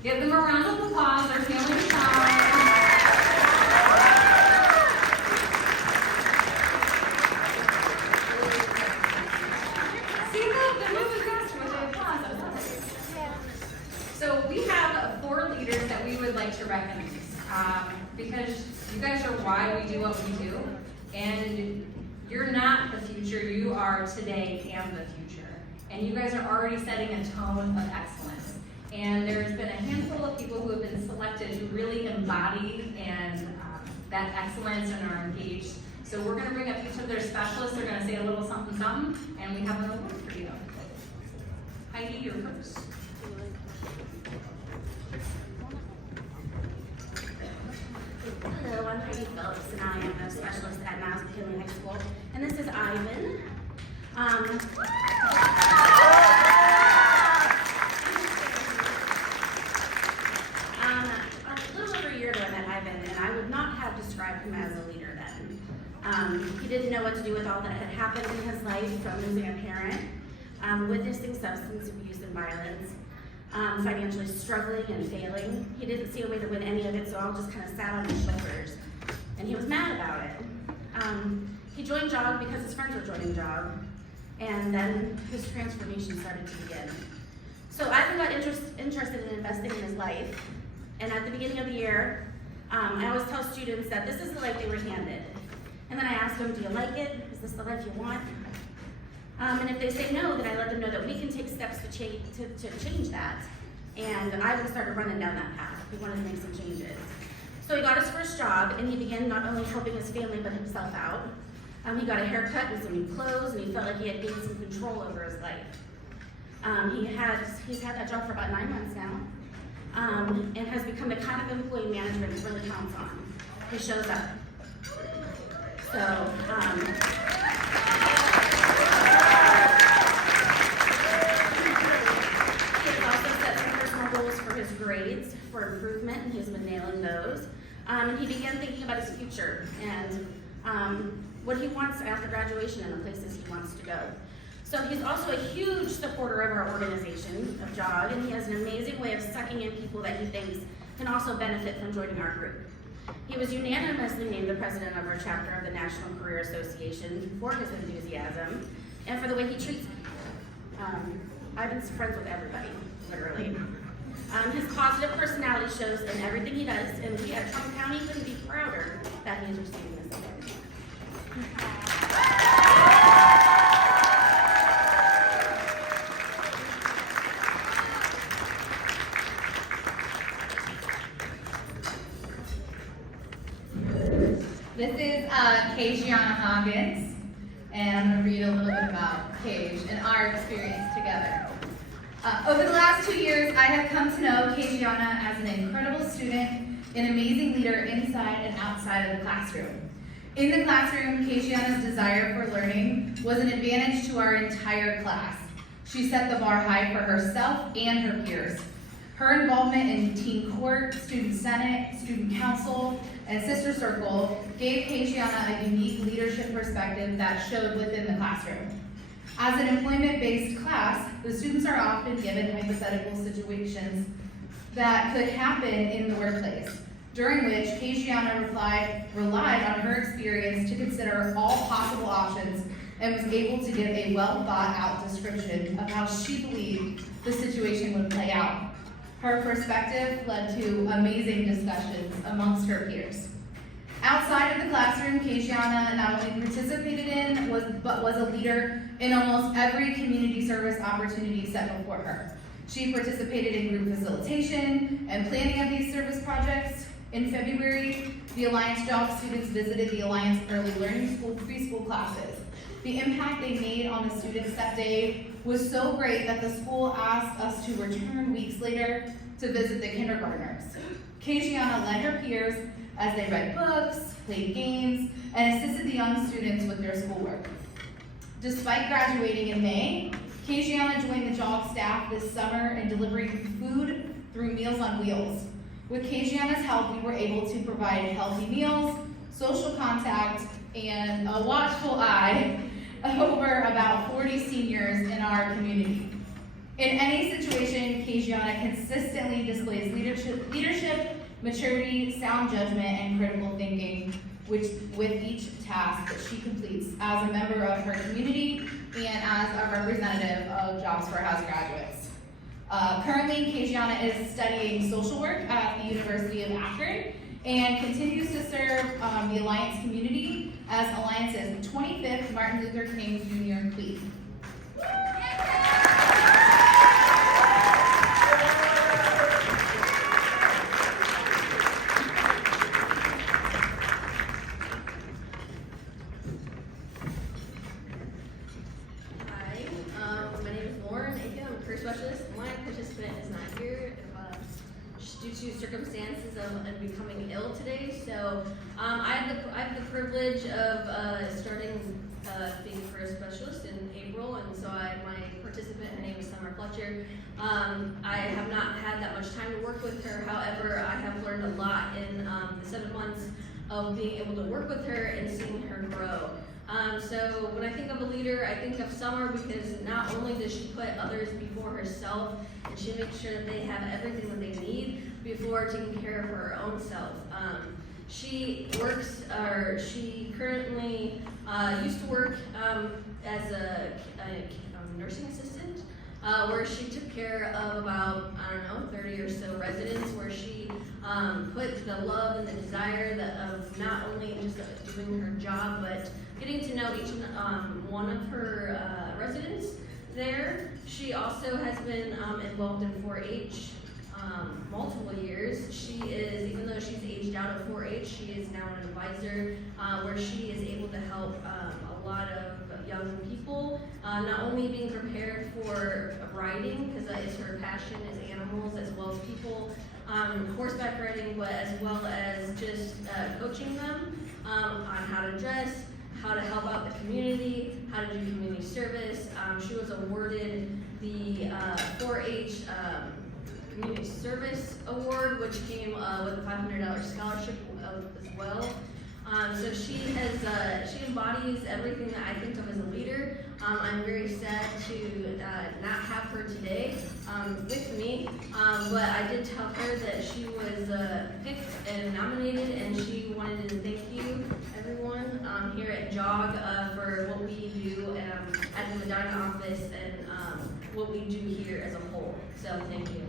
Give them a round of applause. They're feeling shy. See, look, they're moving faster with the applause. So we have 4 leaders that we would like to recognize because you guys are why we do what we do, and you're not the future. You are today and the future, and you guys are already setting a tone of excellence. And there's been a handful of people who have been selected who really embody that excellence and are engaged. So we're going to bring up each of their specialists. They're going to say a little something, something, and we have an award for you. Heidi, you're first. Hello, I'm Heidi Phillips, and I am a specialist at Miles McKinley High School. And this is Ivan. A little over a year ago I met Ivan, and I would not have described him as a leader then. He didn't know what to do with all that had happened in his life, from losing a parent, witnessing substance abuse and violence, financially struggling and failing. He didn't see a way to win any of it, so all just kind of sat on his shoulders. And he was mad about it. He joined JOG because his friends were joining JOG, and then his transformation started to begin. So Ivan got interested in investing in his life, and at the beginning of the year, I always tell students that this is the life they were handed. And then I ask them, do you like it? Is this the life you want? And if they say no, then I let them know that we can take steps to change that. And Ivan started running down that path. He wanted to make some changes. So he got his first job, and he began not only helping his family, but himself out. He got a haircut and some new clothes, and he felt like he had gained some control over his life. He's had that job for about 9 months now, and has become the kind of employee management he really counts on. He shows up. So, for his grades, for improvement, and he's been nailing those. And he began thinking about his future and what he wants after graduation and the places he wants to go. So he's also a huge supporter of our organization, of JOG, and he has an amazing way of sucking in people that he thinks can also benefit from joining our group. He was unanimously named the president of our chapter of the National Career Association for his enthusiasm and for the way he treats people. Ivan's friends with everybody, literally. His positive personality shows in everything he does, and we at Trumbull County couldn't be prouder that he is receiving this award. This is Kaygiana Hoggins, and I'm going to read a little bit about Kage and our experience together. Over the last 2 years, I have come to know Kaygiana as an incredible student, an amazing leader inside and outside of the classroom. In the classroom, Kaygiana's desire for learning was an advantage to our entire class. She set the bar high for herself and her peers. Her involvement in teen court, student senate, student council, and sister circle gave Kaygiana a unique leadership perspective that showed within the classroom. As an employment-based class, the students are often given hypothetical situations that could happen in the workplace, during which Kaygiana relied on her experience to consider all possible options and was able to give a well-thought-out description of how she believed the situation would play out. Her perspective led to amazing discussions amongst her peers. Outside of the classroom, Kaygiana not only participated in, but was a leader in almost every community service opportunity set before her. She participated in group facilitation and planning of these service projects. In February, the Alliance Job students visited the Alliance Early Learning School preschool classes. The impact they made on the students that day was so great that the school asked us to return weeks later to visit the kindergartners. Kejiana led her peers as they read books, played games, and assisted the young students with their schoolwork. Despite graduating in May, Kejiana joined the JOG staff this summer in delivering food through Meals on Wheels. With Kejiana's help, we were able to provide healthy meals, social contact, and a watchful eye over about 40 seniors in our community. In any situation, Kejiana consistently displays leadership, maturity, sound judgment, and critical thinking with each task that she completes as a member of her community and as a representative of Jobs for House graduates. Currently, Kejiana is studying social work at the University of Akron and continues to serve the Alliance community as Alliance's 25th Martin Luther King Jr. Queen. Specialist. My participant is not here due to circumstances of becoming ill today. So I have the privilege of starting being a career specialist in April, and so my participant, her name is Summer Fletcher. I have not had that much time to work with her. However, I have learned a lot in the 7 months of being able to work with her and seeing her grow. So when I think of a leader, I think of Summer because not only does she put others before herself, and she makes sure that they have everything that they need before taking care of her own self. She currently used to work as a nursing assistant, where she took care of about, 30 or so residents, where she put the love and the desire of not only just doing her job, but getting to know each one of her residents there. She also has been involved in 4-H multiple years. She is, even though she's aged out of 4-H, she is now an advisor where she is able to help a lot of young people, not only being prepared for riding, because that is her passion, is animals as well as people, horseback riding, but as well as just coaching them on how to dress, how to help out the community, how to do community service. She was awarded the 4-H Community Service Award, which came with a $500 scholarship as well. So she embodies everything that I think of as a leader. I'm very sad to not have her today with me, but I did tell her that she was picked and nominated, and she wanted to thank you, everyone, here at JOG for what we do at the Medina office and what we do here as a whole. So thank you.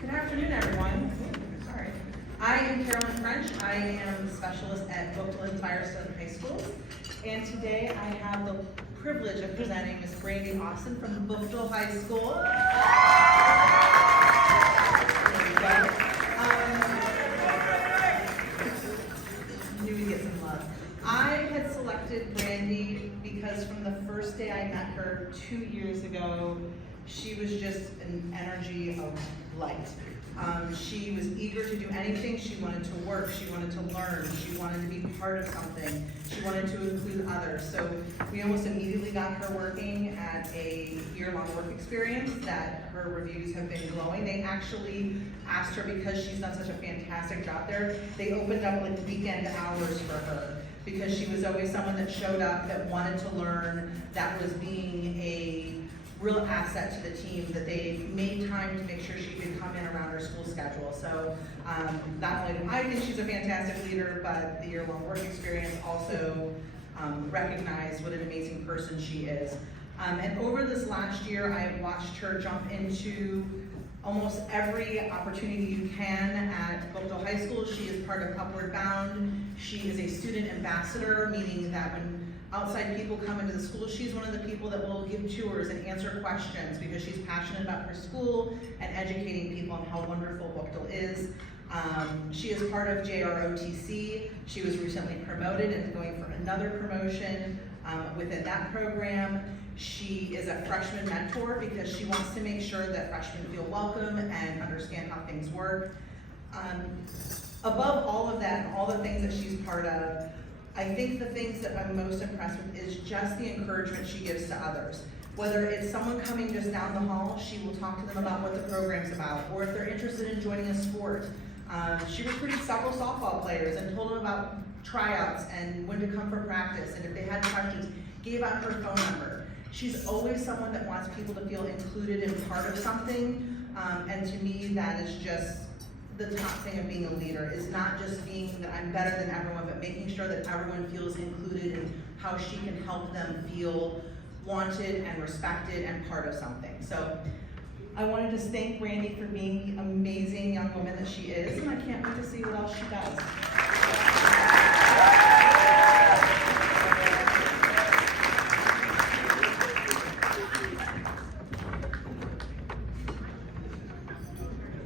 Good afternoon, everyone. Sorry. I am Carolyn French. I am a specialist at Oakland and Firestone High Schools. And today I have the privilege of presenting Ms. Brandy Austin from Bookville High School. There you go. Knew we'd get some love. I had selected Brandy because from the first day I met her 2 years ago, she was just an energy of light. She was eager to do anything. She wanted to work. She wanted to learn. She wanted to be part of something. She wanted to include others. So we almost immediately got her working at a year-long work experience that her reviews have been glowing. They actually asked her, because she's done such a fantastic job there, they opened up like weekend hours for her, because she was always someone that showed up, that wanted to learn, that was being a real asset to the team, that they made time to make sure she could come in around her school schedule. So not only do I think she's a fantastic leader, but the year-long work experience also recognized what an amazing person she is. And over this last year, I have watched her jump into almost every opportunity you can at Bookville High School. She is part of Upward Bound. She is a student ambassador, meaning that when outside people come into the school, she's one of the people that will give tours and answer questions, because she's passionate about her school and educating people on how wonderful Bookville is. She is part of JROTC. She was recently promoted and is going for another promotion within that program. She is a freshman mentor because she wants to make sure that freshmen feel welcome and understand how things work. Above all of that and all the things that she's part of, I think the things that I'm most impressed with is just the encouragement she gives to others. Whether it's someone coming just down the hall, she will talk to them about what the program's about, or if they're interested in joining a sport. She recruited several softball players and told them about tryouts and when to come for practice, and if they had questions, gave out her phone number. She's always someone that wants people to feel included and part of something, and to me that is just the top thing of being a leader, is not just being that I'm better than everyone, but making sure that everyone feels included and how she can help them feel wanted and respected and part of something. So I want to just thank Brandy for being the amazing young woman that she is, and I can't wait to see what else she does.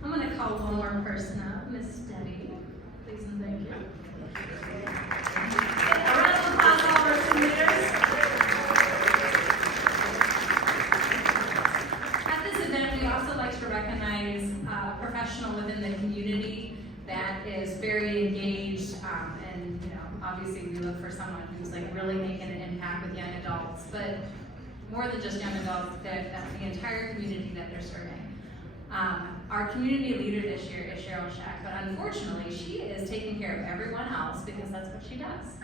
I'm going to call one more person up, Miss Debbie. Please and thank you. A round of applause all for some leaders. At this event, we also like to recognize a professional within the community that is very engaged, and obviously we look for someone who's like really making an impact with young adults, but more than just young adults, the entire community that they're serving. Our community leader this year is Cheryl Shack, but unfortunately she is taking care of everyone else because that's what she does.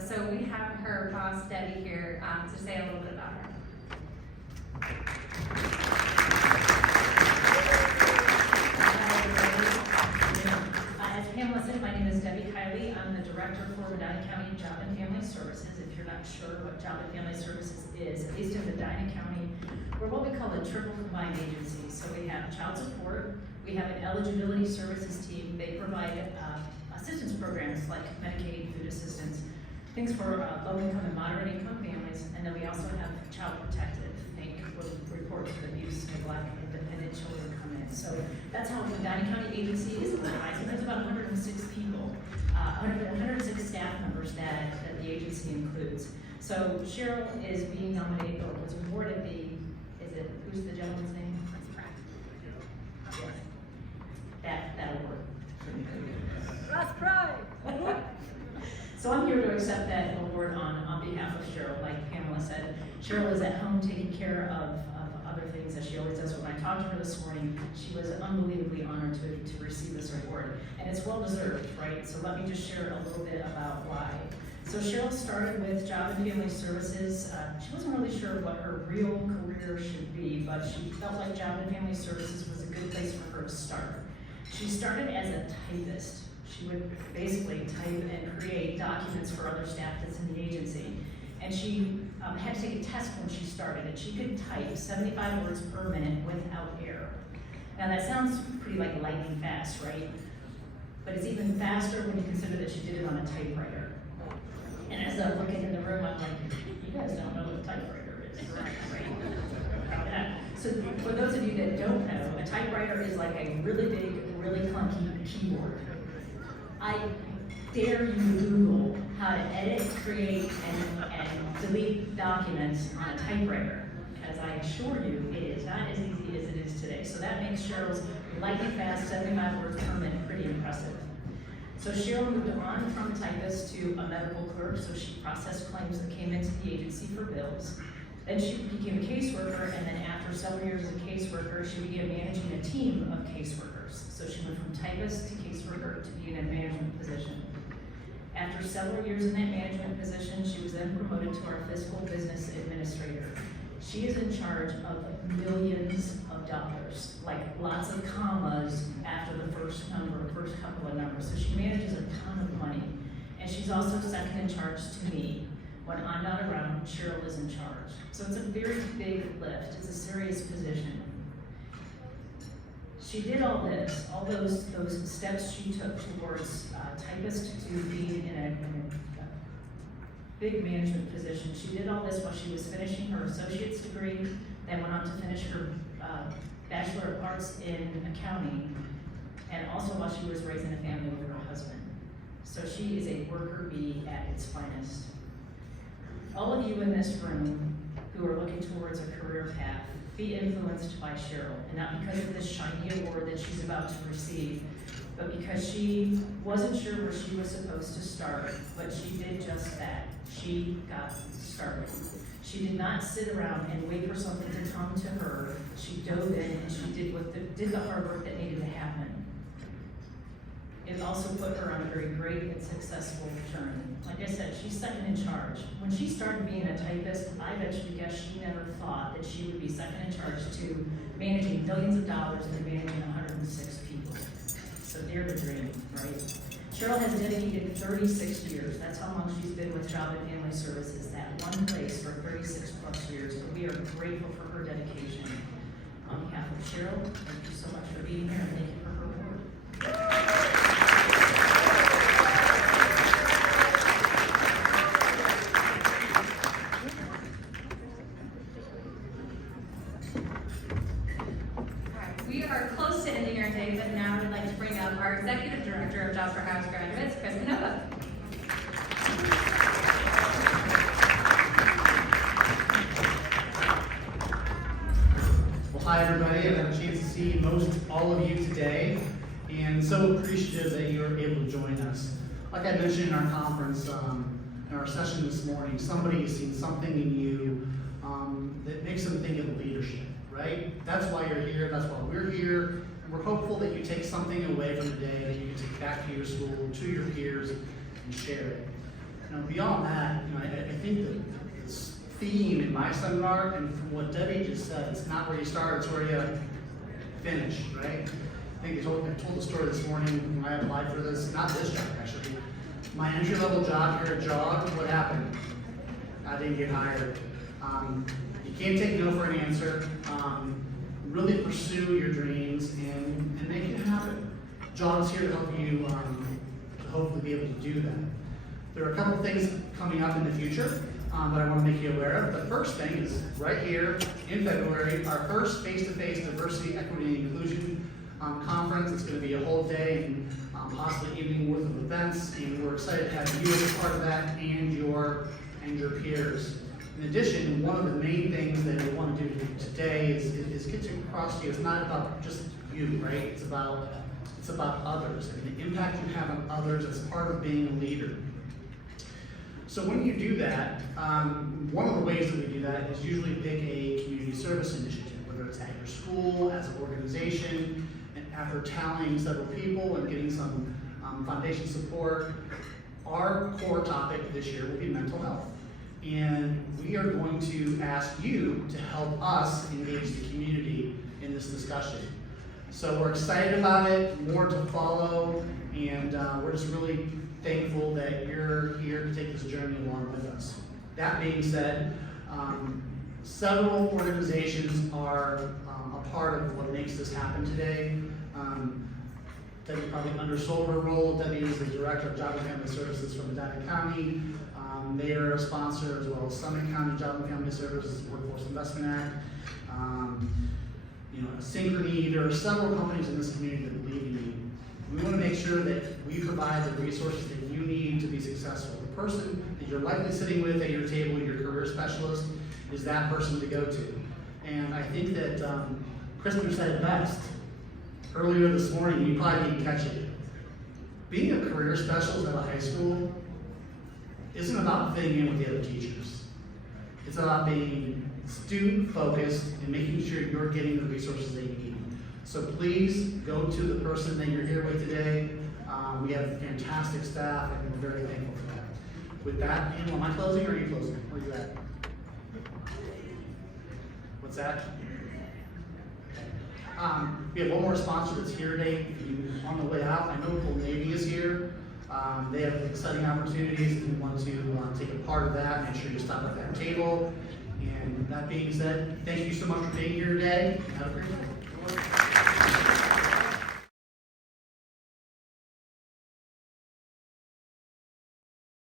So we have her boss Debbie here to say a little bit about her. As Pamela said, my name is Debbie Kiley. I'm the Director for Medina County Job and Family Services. If you're not sure what Job and Family Services is, at least in Medina County, we're what we call a triple combined agency. So we have child support, we have an eligibility services team. They provide assistance programs like Medicaid, food assistance, things for low-income and moderate-income families, and then we also have child protective, think reports of abuse, neglect, and dependent children come in. So that's how the Medina County agency is organized, and there's about 106 people, 106 staff members that the agency includes. So Cheryl is being nominated, or was awarded who's the gentleman's name? That award. That's pride. So I'm here to accept that award on behalf of Cheryl. Like Pamela said, Cheryl is at home taking care of other things that she always does. When I talked to her this morning, she was unbelievably honored to receive this award. And it's well deserved, right? So let me just share a little bit about why. So Cheryl started with Job and Family Services. She wasn't really sure what her real career should be, but she felt like Job and Family Services was a good place for her to start. She started as a typist. She would basically type and create documents for other staff that's in the agency. And she had to take a test when she started, and she could type 75 words per minute without error. Now that sounds pretty like lightning fast, right? But it's even faster when you consider that she did it on a typewriter. And as I'm looking in the room, I'm like, you guys don't know what a typewriter is, right? So for those of you that don't know, a typewriter is like a really big, really clunky keyboard. I dare you Google how to edit, create, and delete documents on a typewriter, because I assure you it is not as easy as it is today. So that makes Cheryl's lightning fast 75 words per minute pretty impressive. So Cheryl moved on from a typist to a medical clerk, so she processed claims that came into the agency for bills. Then she became a caseworker, and then after several years as a caseworker, she began managing a team of caseworkers. So she went from typist to caseworker to be in a management position. After several years in that management position, she was then promoted to our fiscal business administrator. She is in charge of millions of dollars, like lots of commas after the first couple of numbers. So she manages a ton of money. And she's also second in charge to me. When I'm not around, Cheryl is in charge. So it's a very big lift. It's a serious position. She did all this, all those steps she took towards typist to being in a big management position. She did all this while she was finishing her associate's degree, then went on to finish her Bachelor of Arts in Accounting. and also while she was raising a family with her husband. So she is a worker bee at its finest. All of you in this room who are looking towards a career path, be influenced by Cheryl, and not because of this shiny award that she's about to receive, but because she wasn't sure where she was supposed to start, but she did just that. She got started. She did not sit around and wait for something to come to her. She dove in and she did the hard work that needed to happen. It also put her on a very great and successful journey. Like I said, she's second in charge. When she started being a typist, I bet you guess she never thought that she would be second in charge to managing billions of dollars and managing 106 people. So dare to dream, right? Cheryl has dedicated 36 years. That's how long she's been with Job and Family Services, that one place for 36 plus years. But we are grateful for her dedication. On behalf of Cheryl, thank you so much for being here and thank you for her award. We are close to ending our day, but now I'd like to bring up our Executive Director of Jobs for House Graduates, Krisner Green. Well, hi everybody. I've had a chance to see most all of you today, and so appreciative that you were able to join us. Like I mentioned in our conference, in our session this morning, somebody has seen something in you that makes them think of leadership. Right? That's why you're here, that's why we're here, and we're hopeful that you take something away from the day that you can take back to your school, to your peers, and share it. Now, beyond that, I think that this theme in my seminar, and from what Debbie just said, it's not where you start, it's where you finish, right? I think I told the story this morning when I applied for this, not this job actually, my entry-level job here at JOG. What happened? I didn't get hired. You can't take no for an answer. Really pursue your dreams and make it happen. JOG's here to help you to hopefully be able to do that. There are a couple things coming up in the future that I want to make you aware of. The first thing is right here in February, our first face-to-face diversity, equity, and inclusion conference. It's going to be a whole day and possibly evening worth of events, and we're excited to have you as a part of that and your peers. In addition, one of the main things that we want to do today is get to across to you. It's not about just you, right? It's about others and the impact you have on others as part of being a leader. So when you do that, one of the ways that we do that is usually pick a community service initiative, whether it's at your school, as an organization, and after tallying several people and getting some foundation support, our core topic this year will be mental health. And we are going to ask you to help us engage the community in this discussion. So we're excited about it, more to follow, and we're just really thankful that you're here to take this journey along with us. That being said, several organizations are a part of what makes this happen today. Debbie probably undersold her role. Debbie is the Director of Job and Family Services from Medina County. They are a sponsor, as well as Summit County Job and Family Services, Workforce Investment Act, Synchrony. There are several companies in this community that believe in you. We want to make sure that we provide the resources that you need to be successful. The person that you're likely sitting with at your table, your career specialist, is that person to go to. And I think that Krisner said it best earlier this morning. You probably didn't catch it. Being a career specialist at a high school isn't about fitting in with the other teachers. It's about being student-focused and making sure you're getting the resources that you need. So please go to the person that you're here with today. We have fantastic staff, and we're very thankful for that. With that, Angela, am I closing or are you closing? Where are you at? What's that? We have one more sponsor that's here today. If you on the way out, I know Old Navy is here. They have exciting opportunities. If you want to take a part of that, make sure you stop at that table. And that being said, thank you so much for being here today. Have a great day.